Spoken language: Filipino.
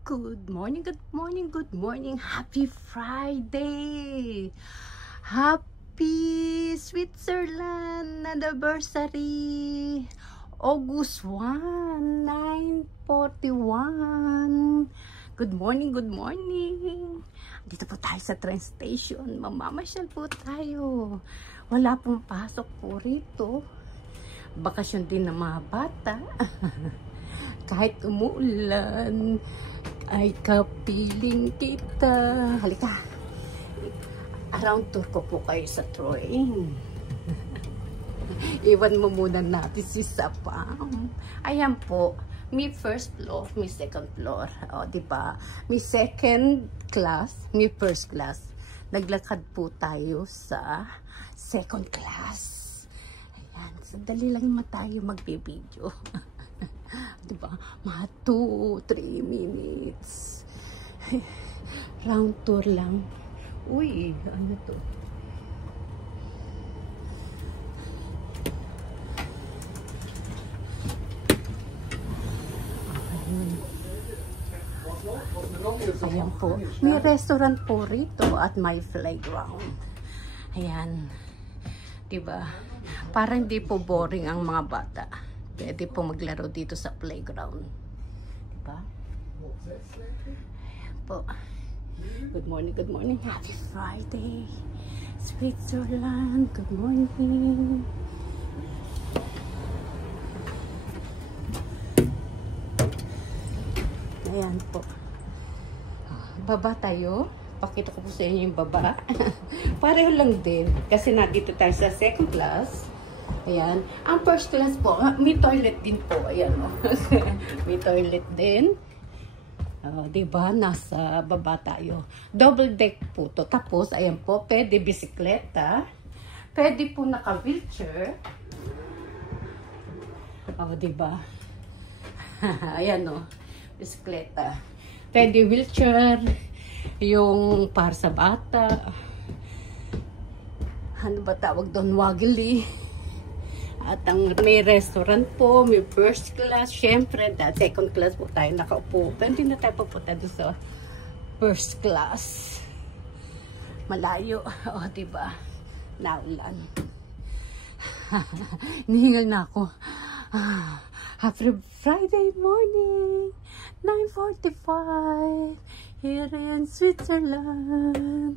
Good morning, good morning, good morning. Happy Friday. Happy Switzerland anniversary. August 1, 9:41. Good morning, good morning. Dito po tayo sa train station. Mamamasyal po tayo. Wala pong pasok po rito. Bakasyon din ng mga bata. Kahit umuulan, ay kapiling kita. Halika. Around tour ko po kayo sa train. Iwan mo muna natin si Sapam. Ayan po. May first floor, may second floor. O, diba? May second class, may first class. Naglakad po tayo sa second class. Ayan. Sandali lang naman tayo magbe-video. Diba? Mga 2-3 minutes. Round tour lang. Uy, ano to? Ayan po. May restaurant po rito at may playground. Ayan. Diba? Para hindi po boring ang mga bata. Pwede po maglaro dito sa playground. Diba? Ayan po. Good morning, good morning. Happy Friday. Switzerland. Good morning. Ayan po. Baba tayo. Pakita ko po sa inyo yung baba. Pareho lang din. Kasi nandito tayo sa second class. Ayan. Ang first class po, may toilet din po. Ayan o. May toilet din. Diba? Nasa baba tayo. Double deck po to. Tapos, ayan po, pwede bisikleta. Pwede po naka-wheelchair. Diba? Ayan o. Bisikleta. Pwede wheelchair. Yung para sa bata. Ano ba tawag doon? Waggly. At ang may restaurant po, may first class, syempre, second class po tayo nakaupo. Pero hindi na tayo pupunta doon sa first class. Malayo. O, diba? Naulan. Nihingal na ako. Happy Friday morning, 9:45, here in Switzerland.